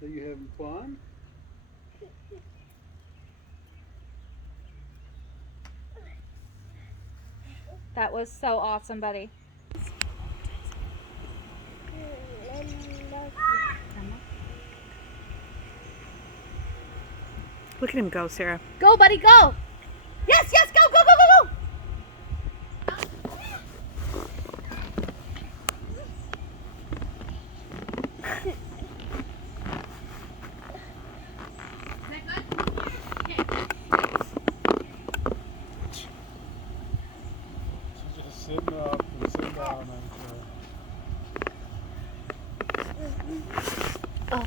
Are you having fun? That was so awesome, buddy. Look at him go, Sarah. Go, buddy, go! Yes, yes, go, go, go, go, go! She's just sitting up and sitting down and Oh.